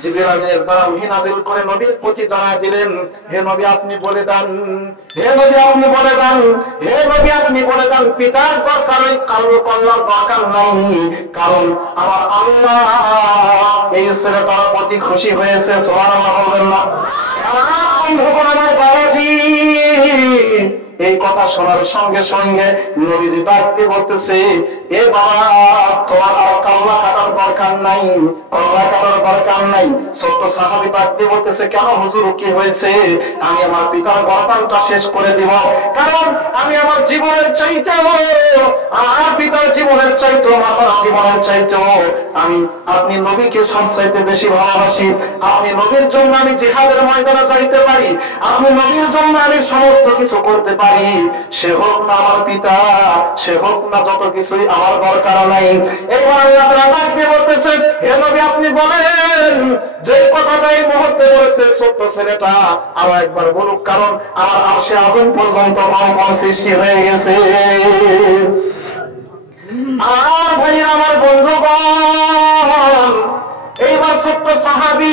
জিবরিল আমিনের দ্বারা ওহী নাযিল করে নবীর প্রতি জানায় দিলেন, হে নবী আপনি বলে দেন, হে নবী আপনি বলে দেন, হে নবী আপনি বলে দেন পিতার দরকার ওই কন্যার দরকার নাই, কারণ আমার আল্লাহ এই ছেলেটার প্রতি খুশি হয়েছে। সুবহানাল্লাহ বলবেন না? আমার বাবাজি এই কথা শোনার সঙ্গে সঙ্গে নবীজি ডাকতে বলতেছে, এ বাবা তোমার আর কাল্লা কাটার দরকার নাই, কল্লা কাটার দরকার নাই। ছোট্ট সাহাবী ডাকতে বলতেছে, কেন হুজুর কি হয়েছে? আমি আমার পিতার গর্দানটা শেষ করে দিব, কারণ আমি আমার জীবনের চাইতেও, আমার পিতার জীবনের চাইতেও, মাতার জীবনের চাইতেও আমি আপনি নবীকে সবচাইতে বেশি ভালোবাসি। আপনি নবীর জন্য আমি জিহাদের ময়দানে যাইতে পারি, আপনি নবীর জন্য আমি সমস্ত কিছু করতে পারি, সে হোক না আমার পিতা, সে হোক না যত কিছুই আমার দরকার নাই। এবার আল্লাহ তাআলা ডাকতে বলতেছে, হে নবী আপনি বলেন যে কথাটা এই মুহূর্তে বলেছে ছোট্ট ছেলেটা আরো একবার বলুক, কারণ আমার আরশে আযম পর্যন্ত কম্পন সৃষ্টি হয়ে গেছে। আর ভাই আমার বন্ধুগণ, এইবার ছোট্ট সাহাবী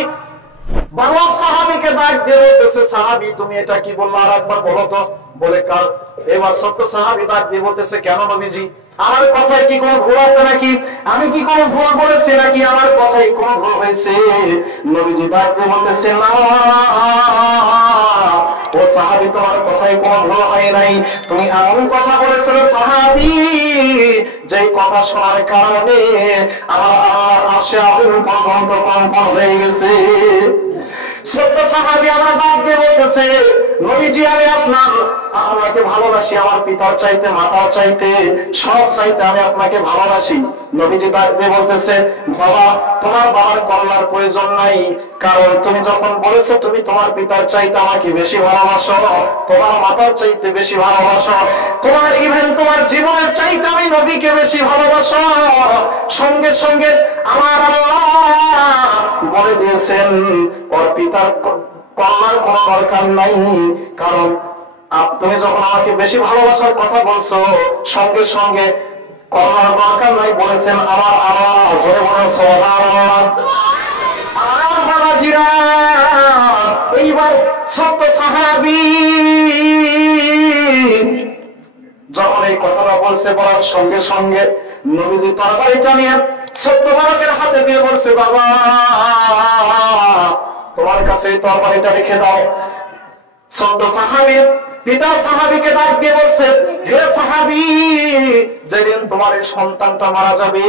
বড় সাহাবীকে ডাক দিয়ে বলতেছে, সাহাবী তুমি এটা কি বললা আর একবার বলো তো। বলে কার? এবার ছোট্ট সাহাবী ডাক দিয়ে বলতেছে, কেন নবীজি আমার কথায় কি কোনো ভুল আছে নাকি? আমি কি কোনো ভুল বলেছি নাকি? আমার কথায় কোনো ভুল হয়েছে? নবীজি ডাক দিয়ে বলতেছে, না ও সাহাবী তোমার কথায় কোনো ভুল হয় নাই, তুমি এমন কথা বলেছো সাহাবী যে কথা শোনার কারণে আমার আল্লাহর আরশে আযম পর্যন্ত কম্পন হয়ে গেছে। ছোট্ট সাহাবী আমার ডাক দিয়ে বলতেছে, নবীজি আমি আপনাকে ভালোবাসি, আমার পিতার চাইতে, মাতার চাইতে, সব চাইতে আমি আপনাকে ভালোবাসি। নবীজি ডাক দিয়ে বলতেছে, বাবা তোমার বাবার কল্যাণ প্রয়োজন নাই, কারণ তুমি যখন বলেছো তুমি তোমার পিতার চাইতে আমাকে বেশি ভালোবাসো, তোমার মাতার চাইতে বেশি ভালোবাসো, তোমার ইভেন তোমার জীবনের চাইতে আমি নবীকে বেশি ভালোবাসো, সঙ্গে সঙ্গে আমার আল্লাহ বলে দিয়েছেন ওর পিতার কল্যাণ কোনো দরকার নাই, কারণ তুমি যখন আমাকে বেশি ভালোবাসার কথা বলছো সঙ্গে সঙ্গে কল্যাণ দরকার নাই বলেছেন আমার আল্লাহ। জোরে বলেন সুবহানাল্লাহ। আমার বাবাজিরা এইবার ছোট্ট সাহাবী যখন এই কথাটা বলছে, বলার সঙ্গে সঙ্গে নবীজি তরবারিটা নিয়ে ছোট্ট বালকের হাতে দিয়ে বলছে, বাবা তোমার কাছে এই তরবারিটা রেখে দাও। ছোট্ট সাহাবী পিতা সাহাবীকে ডাক দিয়ে বলছে, হে সাহাবী যেদিন তোমার এই সন্তানটা মারা যাবে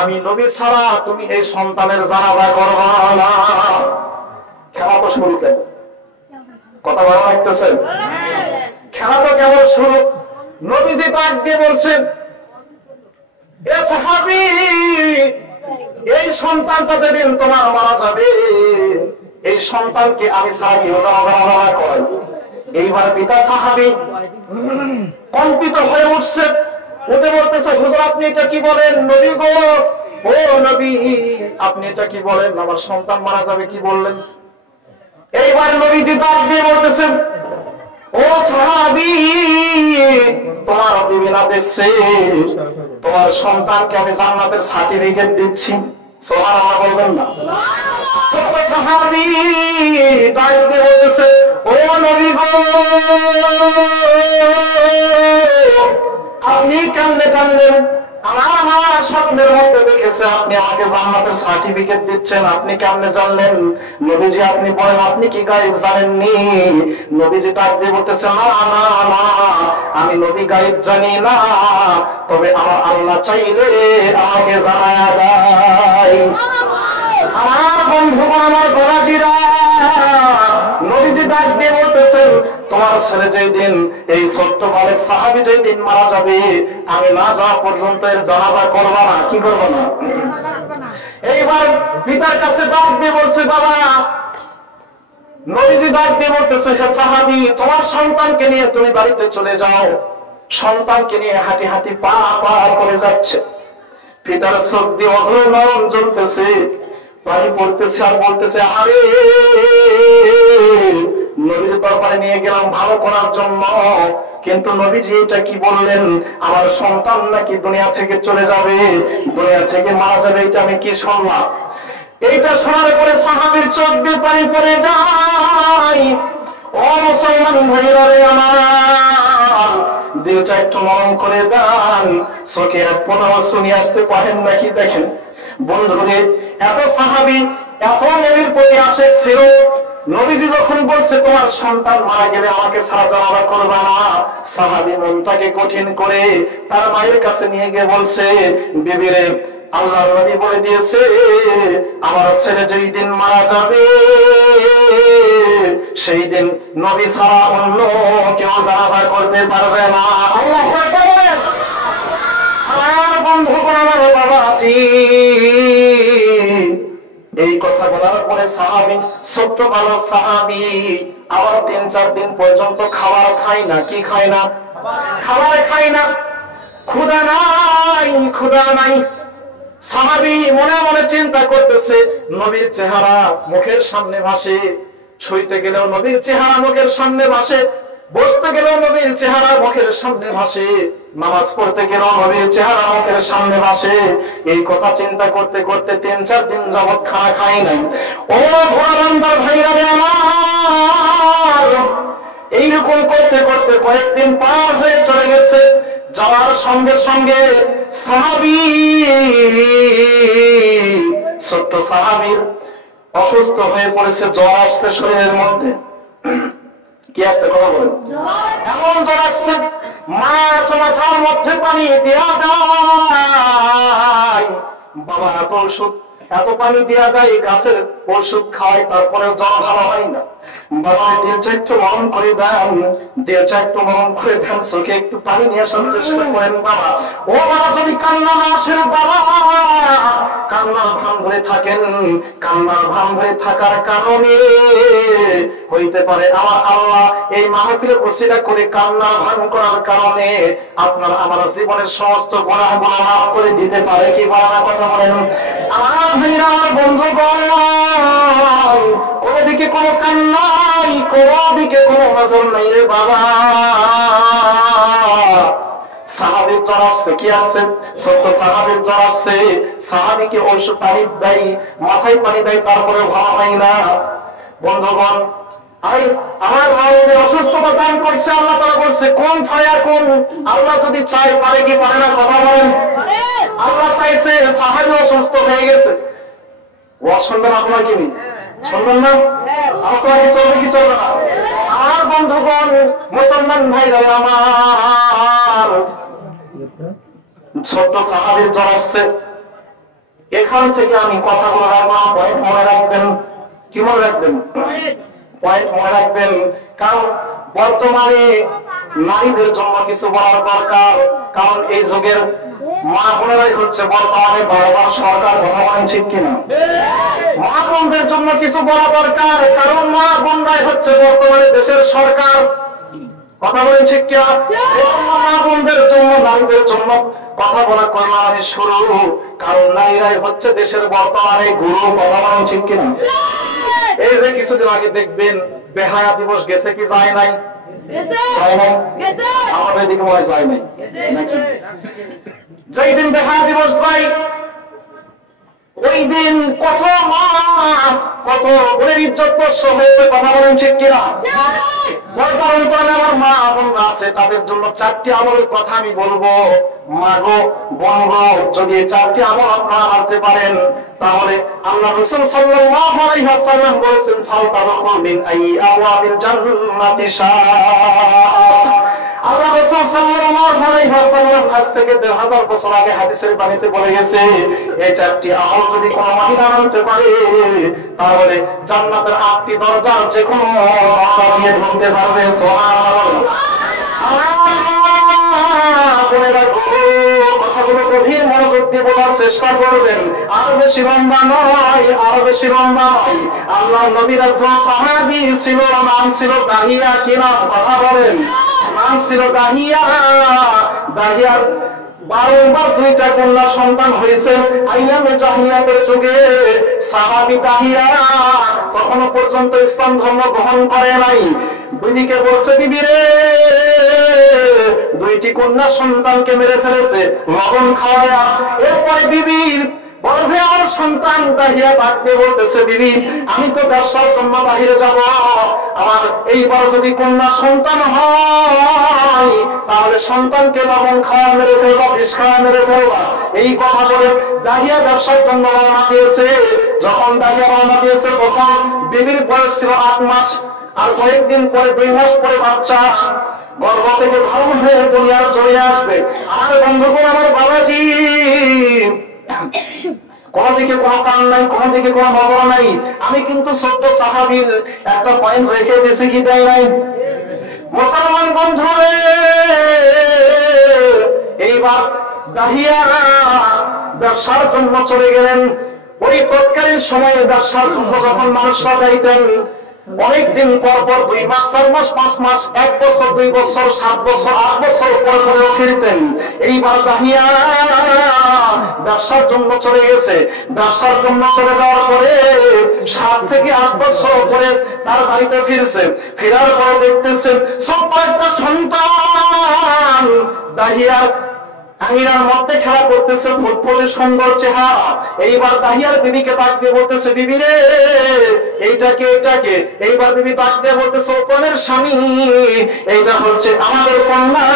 আমি নবী ছাড়া তুমি এই সন্তানের জানাজা করবা না। খেলা তো শুরু কেন? কথা ভালো লাগতেছে? খেলা তো কেবল শুরু। নবীজি ডাক দিয়ে বলছেন, এ সাহাবী এই সন্তানটা যেদিন তোমার মারা যাবে এই সন্তানকে আমি ছাড়া কেউ জানাজা করাই। এইবার পিতা সাহাবী কম্পিত হয়ে উঠছে, উঠে বলতেছে, হুজুর আপনি এটা কি বলেন? নবী গো, ও নবী আপনি এটা কি বলেন? আমার সন্তান মারা যাবে কি বললেন? এইবার নবীজি ডাক দিয়ে বলতেছেন, ও সাহাবী তোমার বিবি না দেখছে তোমার সন্তানকে আমি জান্নাতের সার্টিফিকেট দিচ্ছি। সুবহানাল্লাহ বলবেন না? ছোট্ট সাহাবী ডাক দিয়ে বলতেছে, ও নবী গো আপনি কেমনে জানলেন? আমার স্বপ্নের মধ্যে দেখেছে আপনি আমাকে জান্নাতের সার্টিফিকেট দিচ্ছেন, আপনি কেমনে জানলেন? নবীজি আপনি বলেন আপনি কি গায়েব জানেননি? নবীজি ডাক দিয়ে বলতেছে, না না না আমি নবী গায়েব জানি না, তবে আমার আল্লাহ চাইলে আমাকে জানায়া দেয়। আমার বন্ধুগণ আমার বাবাজিরা নবীজি ডাক দিয়ে বলতেছেন, তোমার ছেলে যেদিন এই ছোট্ট বালক সাহাবী যেদিন মারা যাবে আমি না যাওয়া পর্যন্ত এর জানাজা করবা না। কি করবো না? এইবার পিতার কাছে ডাক দিয়ে বলছে, বাবা নবীজি ডাক দিয়ে বলতেছে, হে সাহাবী তোমার সন্তানকে নিয়ে তুমি বাড়িতে চলে যাও। সন্তানকে নিয়ে হাঁটি হাঁটি পা পা করে যাচ্ছে, পিতার চোখ দিয়ে অঝরে নরম জ্বলতেছে, পানি পড়তেছে আর বলতেছে, আরে নবীর দরবারে নিয়ে গেলাম ভালো করার জন্য, কিন্তু নবীজি এটা কি বললেন? আমার সন্তান নাকি দুনিয়া থেকে চলে যাবে, দুনিয়া থেকে মারা যাবে, এটা আমি কি শুনলাম? এইটা শোনার পরে সাহাবীর চোখ দিয়ে পানি পড়ে যায়। ও মুসলমান ভাইরা রে আমার, দিলটা একটু নরম করে দেন, চোখে এক ফোঁটা অশ্রু নিয়ে আসতে পারেন নাকি? দেখেন বন্ধুরে, এত সাহাবী এত নবীর প্রতি আশেক ছিল। নবীজি যখন বলছে তোমার সন্তান মারা গেলে আমাকে ছাড়া জানাজা করবে না, সাহাবী মনটাকে কঠিন করে তার মায়ের কাছে নিয়ে গিয়ে বলছে, বিবিরে আল্লাহ নবী বলে দিয়েছে আমার ছেলে যেই দিন মারা যাবে সেই দিন নবী ছাড়া অন্য কেউ জানাজা করতে পারবে না। আল্লাহু আকবার। আর বন্ধুগণ আমার বাবাজি, এই কথা বলার পরে সাহাবী, ছোট্ট বালক সাহাবী আবার 3-4 দিন পর্যন্ত খাবার খায় না। কি খায় না? খাবার খায় না। ক্ষুধা নাই, ক্ষুধা নাই। সাহাবী মনে মনে চিন্তা করতেছে, নবীর চেহারা মুখের সামনে ভাসে, শুইতে গেলেও নবীর চেহারা মুখের সামনে ভাসে, বসতে গেলেও নবীর চেহারা মুখের সামনে ভাসে, নামাজ পড়তে গেলেও নবীর চেহারা মুখের সামনে ভাসে। এই কথা চিন্তা করতে করতে 3-4 দিন যাবৎ খাওয়া খাই নাই। ও ঘোড়া বান্দার ভাইরা রে আমার, এইরকম করতে করতে কয়েকদিন পার হয়ে চলে গেছে। যাওয়ার সঙ্গে সঙ্গে সাহাবী, ছোট্ট সাহাবীর অসুস্থ হয়ে পড়েছে, জ্বর আসছে শরীরের মধ্যে। কি আসছে? কথা বলেন। এমন জ্বর আসছে, মা মাথার মধ্যে পানি দেয়া দেয়, বাবা এত ওষুধ এত পানি দেয়া দেয়, গাছের ওষুধ খায়, তারপরে জ্বর ভালো হয় না। বাবা দিলটা একটু নরম করে দেন, দিলটা একটু নরম করে দেন, চোখে একটু পানি নিয়ে আসার চেষ্টা করেন বাবা। ও বাবা, যদি কান্না না আসে বাবা, কান্নার ভান ধরে থাকেন, কান্নার ভান ধরে থাকার কারণে হইতে পারে আমার আল্লাহ এই মাহফিলের ওসিলা করে কান্নার ভান করার কারণে আপনার আমার জীবনের সমস্ত গুনাহগুলো মাফ করে দিতে পারে। কি বলে না? কথা বলেন। আমার ভাইরা, আমার বন্ধুগণ, কোনদিকে কোনো কান্নাই, কোনদিকে কোনো নজর নাই রে বাবা। সাহাবীর জ্বর আসছে। কি আসছে? ছোট্ট সাহাবীর জ্বর আসছে। সাহাবীকে ওষুধ পানি দেয়, মাথায় পানি দেয়, তারপরে ভালো হয় না। বন্ধুগণ, আমার ভাই যে অসুস্থতা দান করছে, আল্লাহ তাআলা বলছে কোন ফায়া কোন, আল্লাহ যদি চায় পারে কি পারে না? কথা বলেন। আল্লাহ চাইছে, সাহাবী অসুস্থ হয়ে গেছে, ওয়াজ শুনবেন আপনার কি শুনবেন না? আপনাকে চলবে কি চলবে না? আমার বন্ধুগণ, মুসলমান ভাইরা আমার, ছোট্ট সাহাবীর জ্বর আসছে। এখান থেকে আমি কথাগুলো রাখলাম, পয়েন্ট মনে রাখবেন। কি মনে রাখবেন? পয়েন্ট মনে রাখবেন। কারণ বর্তমানে নারীদের জন্য কিছু বলার দরকার, কারণ এই যুগের মা বোনেরাই হচ্ছে বর্তমানে বারবার সরকার। কথা বলেন ঠিক কিনা? মা বোনদের জন্য কিছু বলা দরকার, কারণ মা বোনরাই হচ্ছে বর্তমানে দেশের সরকার। কথা বলেন ঠিক কিনা? মা বোনদের জন্য, নারীদের জন্য কথা বলা কর্মানি শুরু, কারণ নারীরাই হচ্ছে দেশের বর্তমানে গুরু। কথা বলেন ঠিক কিনা? এই যে কিছুদিন আগে দেখবেন বেহায়া দিবস গেছে কি যায় নাই? যায় নাই? আমাদের দিকে মনে যায় নাই। যেই দিন বেহায়া দিবস যায়, ওই দিন কত মা, কত বোনের ইজ্জত নষ্ট হয়েছে। কথা বলেন ঠিক কিনা? আমার মা বোনরা আছে, তাদের জন্য 4টি আমলের কথা আমি বলবো। মা গো, বোন গো, যদি এই 4টি আমল আপনারা মানতে পারেন, তাহলে আল্লাহ রাসূল সাল্লাল্লাহু আলাইহি ওয়াসাল্লাম বলেছেন, ফালতাদখুল মিন আইয়ি আওয়াবিল জান্নাতি শাআত। আল্লাহ রাসূল সাল্লাল্লাহু আলাইহি ওয়াসাল্লাম আজ থেকে 1000 বছর আগে হাদিসের বাণীতে বলে গেছে, এই 4টি আমল যদি কোনো মহিলা মানতে পারে, তাহলে জান্নাতের 8টি দরজার যে কোনো দরজা দিয়ে ঢুকতে পারবে। সুবহানাল্লাহ। কথাগুলো গভীর মনোযোগ দিয়ে বলার চেষ্টা করবেন, আরো বেশি লম্বা নয়, আরো বেশি লম্বা নয়। আল্লাহ নবীর একজন সাহাবী ছিল, নাম ছিল দাহিয়া। কি নাম? কথা বলেন। নাম ছিল দাহিয়া। দাহিয়ার 12বার 2টা কন্যা সন্তান হয়েছে। আইয়ামে জাহিলিয়াতের যুগে সাহাবী দাহিয়া তখনও পর্যন্ত ইসলাম ধর্ম গ্রহণ করে নাই। বিবিকে বলছে, বিবি রে, 2টি কন্যা সন্তানকে মেরে ফেলেছে, লবণ খাওয়ায়া। এরপরে বিবির গর্ভে আর সন্তান দাহিয়া ডাকতে বলতেছে, বিবি আমি তো ব্যবসার জন্য বাহিরে যাব, আমার এইবার যদি কন্যা সন্তান হয় তাহলে সন্তানকে লবণ খাওয়া মেরে ফেলবা, বিষ খাওয়া মেরে ফেলবা। এই কথা বলে দাহিয়া ব্যবসার জন্য রওনা দিয়েছে। যখন দাহিয়া রওনা দিয়েছে তখন বিবির বয়স ছিল 8 মাস, আর কয়েকদিন পরে 2 মাস পরে বাচ্চা গর্ভ থেকে ভালো হয়ে দুনিয়ার চলে আসবে। আমার বন্ধুগণ, আমার বাবাজি, কোন দিকে কোনো কান নাই, কোন দিকে কোনো নজর নাই। আমি কিন্তু সত্য সাহাবীর একটা পয়েন্ট রেখে দিয়েছি, কি দেয় নাই? মুসলমান বন্ধুরে, এইবার দাহিয়া ব্যবসার জন্য চলে গেলেন। ওই তৎকালীন সময়ে ব্যবসার জন্য যখন মানুষরা যাইতেন, অনেকদিন পর পর 2 মাস, 4 মাস, 5 মাস, 1 বছর, 2 বছর, 7 বছর, 8 বছর পর পরেও ফিরতেন। এইবার দাহিয়া ব্যবসার জন্য চলে গেছে। ব্যবসার জন্য চলে যাওয়ার পরে 7 থেকে 8 বছর পরে তার বাড়িতে ফিরছে। ফেরার পরে দেখতেছেন ছোট্ট একটা সন্তান দাহিয়ার আঙিনার মধ্যে খেলা করতেছে, ফুটফুটে সুন্দর চেহারা। এইবার দাহিয়ার বিবিকে ডাক দিয়ে বলতেছে, বিবি রে এইটাকে এইটাকে। এইবার বিবি ডাক দিয়ে বলতেছে, ও প্রাণের স্বামী, এইটা হচ্ছে আমাদের কন্যা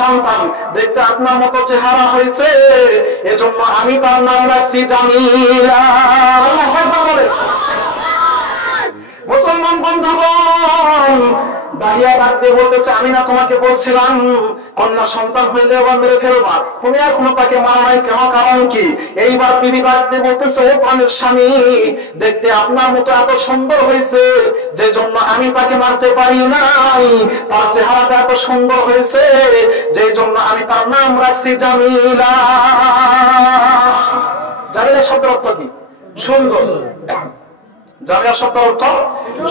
সন্তান, দেখতে আপনার মতো চেহারা হয়েছে, এজন্য আমি তার নাম রাখছি জামিলা। মুসলমান বন্ধুগণ, দাহিয়া ডাক দিয়ে বলতেছে, আমি না তোমাকে বলছিলাম কন্যা সন্তান হইলে আবার মেরে ফেলবা, তুমি এখনো তাকে মারা নাই কেন, কারণ কি? এইবার বিবি ডাক দিয়ে বলতেছে, ও প্রাণের স্বামী, দেখতে আপনার মতো এত সুন্দর হয়েছে যে জন্য আমি তাকে মারতে পারি নাই, তার চেহারাটা এত সুন্দর হয়েছে যে জন্য আমি তার নাম রাখছি জামিলা। জামিলা শব্দের অর্থ কি? সুন্দর। জামিলা শব্দের অর্থ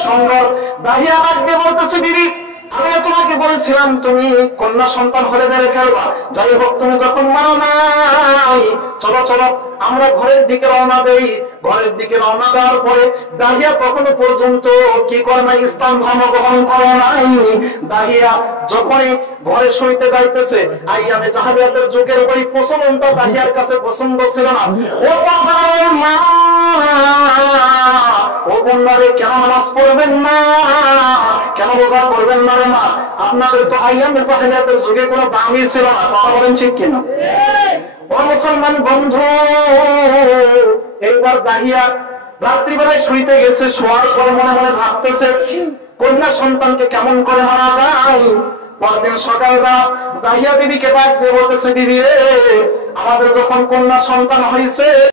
সুন্দর। দাহিয়া ডাক দিয়ে বলতেছে, বিবি আমি তোমাকে বলেছিলাম তুমি কন্যা সন্তান হলে মেরে ফেলবা, যাই হোক তুমি যখন মানো নাই, চলো চলো আমরা ঘরের দিকে রওনা দেই। ঘরের দিকে রওনা দেওয়ার পরে দাহিয়া কখনো পর্যন্ত কি করে নাই, ইসলাম ধর্ম গ্রহণ করে নাই। দাহিয়া যখনই ঘরে শুইতে যাইতেছে, আইয়ামে জাহালিয়াতের যুগের ওই প্রচলনটা দাহিয়ার কাছে পছন্দ ছিল না। ও বাবার মা, ও বন্যারে কেন নামাজ পড়বেন না, কেন রোজা করবেন না রে মা? আপনাদের তো আইয়ামে জাহেলিয়াতের যুগে কোনো দামই ছিল না, কথা বলেন ঠিক কিনা? ও মুসলমান বন্ধু, এইবার দাহিয়া রাত্রিবেলায় শুইতে গেছে। শোয়ার পর মনে মনে ভাবতেছে কন্যা সন্তানকে কেমন করে মারা যায়। পরদিন সকালবেলা দাহিয়া বিবিকে ডাক দিয়ে বলতেছে, বিবি রে আমাদের যখন কন্যা সন্তান হয়েছে